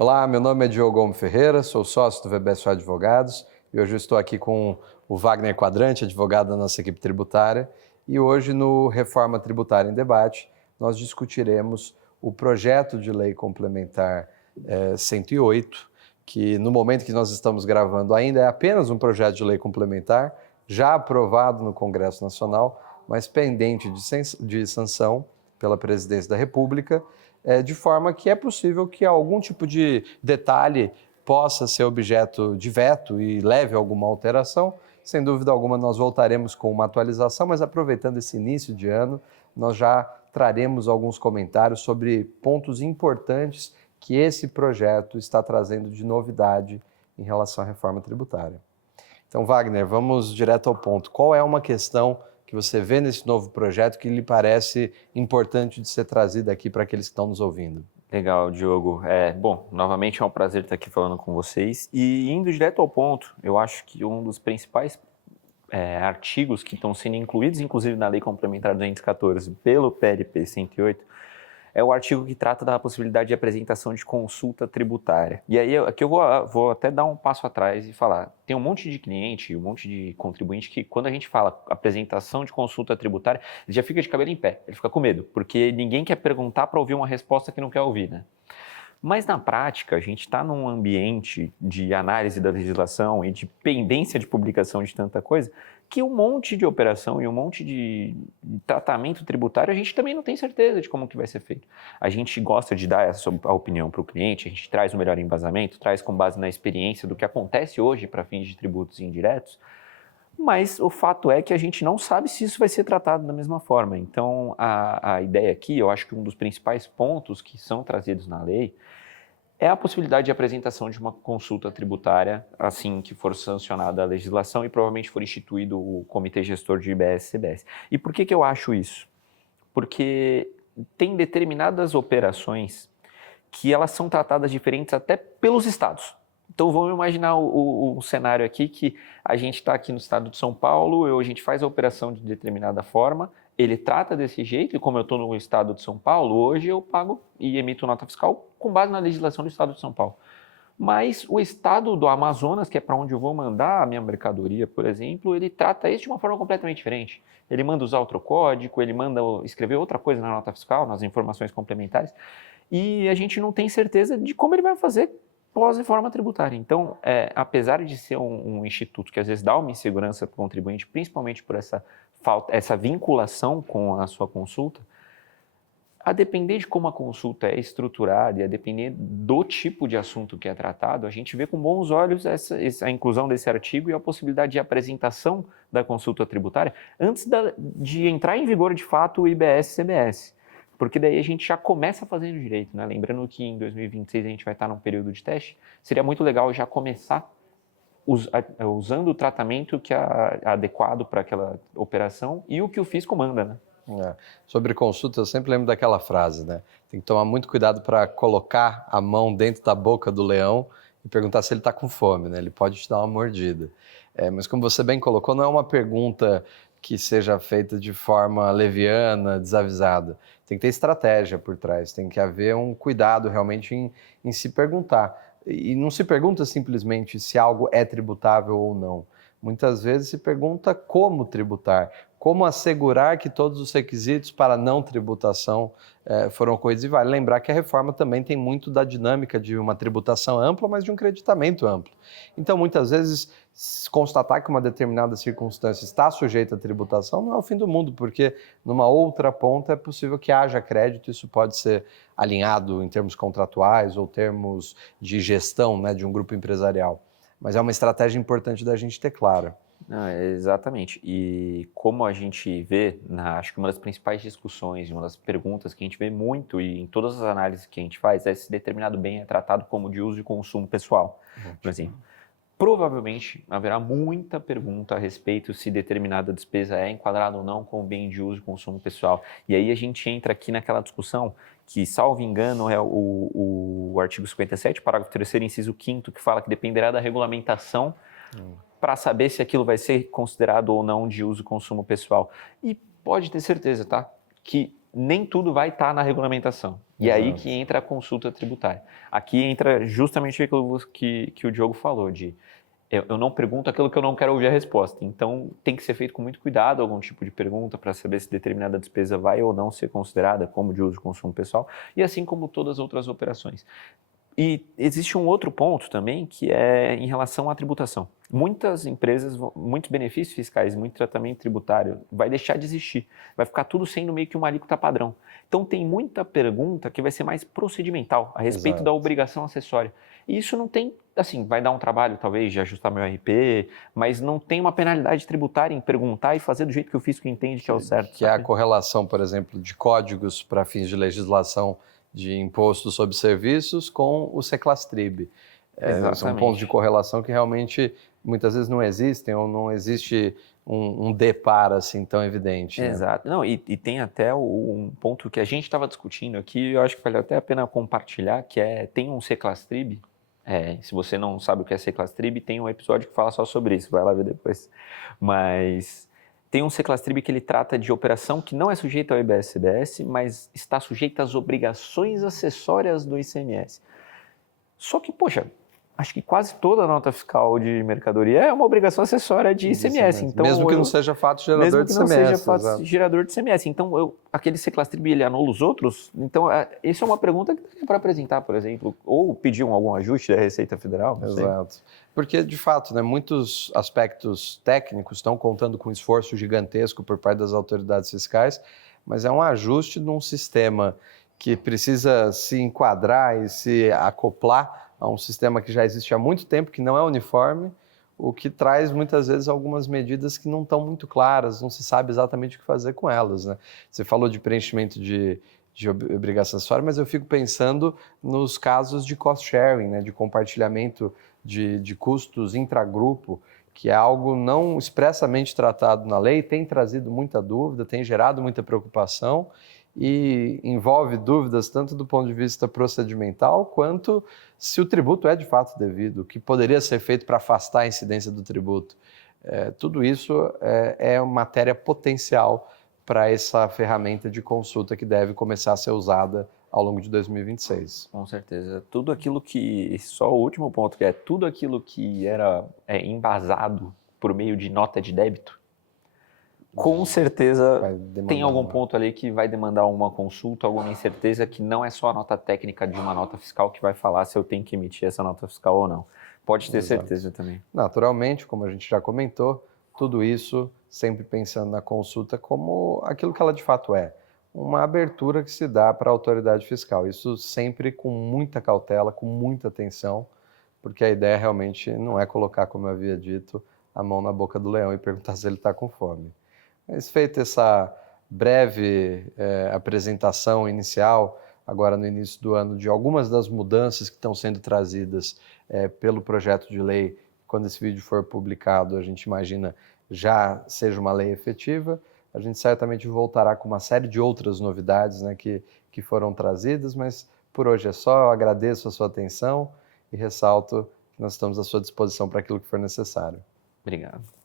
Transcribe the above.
Olá, meu nome é Diogo Gomes Ferreira, sou sócio do VBSO Advogados e hoje eu estou aqui com o Wagner Quadrante, advogado da nossa equipe tributária, e hoje no Reforma Tributária em Debate nós discutiremos o projeto de lei complementar 108, que no momento que nós estamos gravando ainda é apenas um projeto de lei complementar, já aprovado no Congresso Nacional, mas pendente de sanção pela Presidência da República, de forma que é possível que algum tipo de detalhe possa ser objeto de veto e leve a alguma alteração. Sem dúvida alguma, nós voltaremos com uma atualização, mas aproveitando esse início de ano, nós já traremos alguns comentários sobre pontos importantes que esse projeto está trazendo de novidade em relação à reforma tributária. Então, Wagner, vamos direto ao ponto. Qual é uma questão que você vê nesse novo projeto que lhe parece importante de ser trazida aqui para aqueles que estão nos ouvindo? Legal, Diogo. Bom, novamente é um prazer estar aqui falando com vocês. E indo direto ao ponto, eu acho que um dos principais artigos que estão sendo incluídos, inclusive na Lei Complementar 214, pelo PLP 108, é o artigo que trata da possibilidade de apresentação de consulta tributária. E aí, aqui eu vou até dar um passo atrás e falar, tem um monte de cliente, um monte de contribuinte que, quando a gente fala apresentação de consulta tributária, ele já fica de cabelo em pé, ele fica com medo, porque ninguém quer perguntar para ouvir uma resposta que não quer ouvir, né? Mas, na prática, a gente está num ambiente de análise da legislação e de pendência de publicação de tanta coisa, que um monte de operação e um monte de tratamento tributário a gente também não tem certeza de como que vai ser feito. A gente gosta de dar a opinião para o cliente, a gente traz o melhor embasamento, traz com base na experiência do que acontece hoje para fins de tributos indiretos, mas o fato é que a gente não sabe se isso vai ser tratado da mesma forma. Então, a ideia aqui, eu acho que um dos principais pontos que são trazidos na lei é a possibilidade de apresentação de uma consulta tributária assim que for sancionada a legislação e provavelmente for instituído o Comitê Gestor de IBS-CBS. E por que eu acho isso? Porque tem determinadas operações que elas são tratadas diferentes até pelos estados. Então vamos imaginar o cenário aqui que a gente está aqui no estado de São Paulo, a gente faz a operação de determinada forma, ele trata desse jeito, e como eu estou no estado de São Paulo, hoje eu pago e emito nota fiscal com base na legislação do estado de São Paulo. Mas o estado do Amazonas, que é para onde eu vou mandar a minha mercadoria, por exemplo, ele trata isso de uma forma completamente diferente. Ele manda usar outro código, ele manda escrever outra coisa na nota fiscal, nas informações complementares, e a gente não tem certeza de como ele vai fazer pós-reforma tributária. Então, apesar de ser um instituto que às vezes dá uma insegurança para o contribuinte, principalmente por essa vinculação com a sua consulta, a depender de como a consulta é estruturada e a depender do tipo de assunto que é tratado, a gente vê com bons olhos a inclusão desse artigo e a possibilidade de apresentação da consulta tributária antes de entrar em vigor de fato o IBS-CBS. Porque daí a gente já começa fazendo direito, né? Lembrando que em 2026 a gente vai estar num período de teste, seria muito legal já começar usando o tratamento que é adequado para aquela operação e o que o fisco manda, né? Sobre consulta, eu sempre lembro daquela frase, né? Tem que tomar muito cuidado para colocar a mão dentro da boca do leão e perguntar se ele está com fome, né? Ele pode te dar uma mordida. Mas como você bem colocou, não é uma pergunta que seja feita de forma leviana, desavisada. Tem que ter estratégia por trás, tem que haver um cuidado realmente em se perguntar. E não se pergunta simplesmente se algo é tributável ou não. Muitas vezes se pergunta como tributar, como assegurar que todos os requisitos para não tributação foram ocorridos. E vale lembrar que a reforma também tem muito da dinâmica de uma tributação ampla, mas de um creditamento amplo. Então, muitas vezes, constatar que uma determinada circunstância está sujeita à tributação não é o fim do mundo, porque numa outra ponta é possível que haja crédito, isso pode ser alinhado em termos contratuais ou termos de gestão, né, de um grupo empresarial. Mas é uma estratégia importante da gente ter clara. Exatamente. E como a gente vê, acho que uma das principais discussões, uma das perguntas que a gente vê muito e em todas as análises que a gente faz é se determinado bem é tratado como de uso e consumo pessoal. Por exemplo, provavelmente haverá muita pergunta a respeito se determinada despesa é enquadrada ou não como bem de uso e consumo pessoal. E aí a gente entra aqui naquela discussão que, salvo engano, é o artigo 57, parágrafo 3º, inciso 5º, que fala que dependerá da regulamentação para saber se aquilo vai ser considerado ou não de uso e consumo pessoal. E pode ter certeza, tá? Que nem tudo vai estar na regulamentação. E é aí que entra a consulta tributária. Aqui entra justamente aquilo que o Diogo falou, de eu não pergunto aquilo que eu não quero ouvir a resposta. Então, tem que ser feito com muito cuidado algum tipo de pergunta para saber se determinada despesa vai ou não ser considerada como de uso e consumo pessoal, e assim como todas as outras operações. E existe um outro ponto também, que é em relação à tributação. Muitas empresas, muitos benefícios fiscais, muito tratamento tributário, vai deixar de existir. Vai ficar tudo sendo meio que uma alíquota padrão. Então, tem muita pergunta que vai ser mais procedimental, a respeito da obrigação acessória. E isso não tem, assim, vai dar um trabalho, talvez, de ajustar meu RP, mas não tem uma penalidade tributária em perguntar e fazer do jeito que o fisco entende que é o certo. Que é a correlação, por exemplo, de códigos para fins de legislação de imposto sobre serviços com o Seclastrib. São pontos de correlação que realmente muitas vezes não existem ou não existe um deparo assim tão evidente. Exato. Não, e tem até um ponto que a gente estava discutindo aqui, eu acho que vale até a pena compartilhar, que tem um Seclastrib. Se você não sabe o que é Seclastrib, tem um episódio que fala só sobre isso, vai lá ver depois. Mas tem um Seclastrib que ele trata de operação que não é sujeita ao IBS-CBS, mas está sujeita às obrigações acessórias do ICMS. Só que, poxa, acho que quase toda nota fiscal de mercadoria é uma obrigação acessória de ICMS. Então, mesmo que não seja fato gerador de ICMS. Mesmo que não seja fato gerador de ICMS. Então, aquele Seclastrib, ele anula os outros? Então, essa é uma pergunta que dá para apresentar, por exemplo, ou pedir algum ajuste da Receita Federal. Exato. Porque, de fato, muitos aspectos técnicos estão contando com um esforço gigantesco por parte das autoridades fiscais, mas é um ajuste de um sistema que precisa se enquadrar e se acoplar a um sistema que já existe há muito tempo, que não é uniforme, o que traz muitas vezes algumas medidas que não estão muito claras, não se sabe exatamente o que fazer com elas. Você falou de preenchimento de obrigação acessória, mas eu fico pensando nos casos de cost sharing, de compartilhamento de custos intragrupo, que é algo não expressamente tratado na lei, tem trazido muita dúvida, tem gerado muita preocupação e envolve dúvidas tanto do ponto de vista procedimental quanto se o tributo é de fato devido, o que poderia ser feito para afastar a incidência do tributo. Tudo isso é matéria potencial para essa ferramenta de consulta que deve começar a ser usada ao longo de 2026. Com certeza. Tudo aquilo que, só o último ponto, que é tudo aquilo que era embasado por meio de nota de débito, com certeza tem algum ponto ali que vai demandar uma consulta, alguma incerteza, que não é só a nota técnica de uma nota fiscal que vai falar se eu tenho que emitir essa nota fiscal ou não. Pode ter certeza também. Naturalmente, como a gente já comentou, tudo isso sempre pensando na consulta como aquilo que ela de fato é, uma abertura que se dá para a autoridade fiscal. Isso sempre com muita cautela, com muita atenção, porque a ideia realmente não é colocar, como eu havia dito, a mão na boca do leão e perguntar se ele está com fome. Mas feita essa breve apresentação inicial, agora no início do ano, de algumas das mudanças que estão sendo trazidas pelo projeto de lei, quando esse vídeo for publicado, a gente imagina já seja uma lei efetiva, a gente certamente voltará com uma série de outras novidades que foram trazidas, mas por hoje é só, eu agradeço a sua atenção e ressalto que nós estamos à sua disposição para aquilo que for necessário. Obrigado.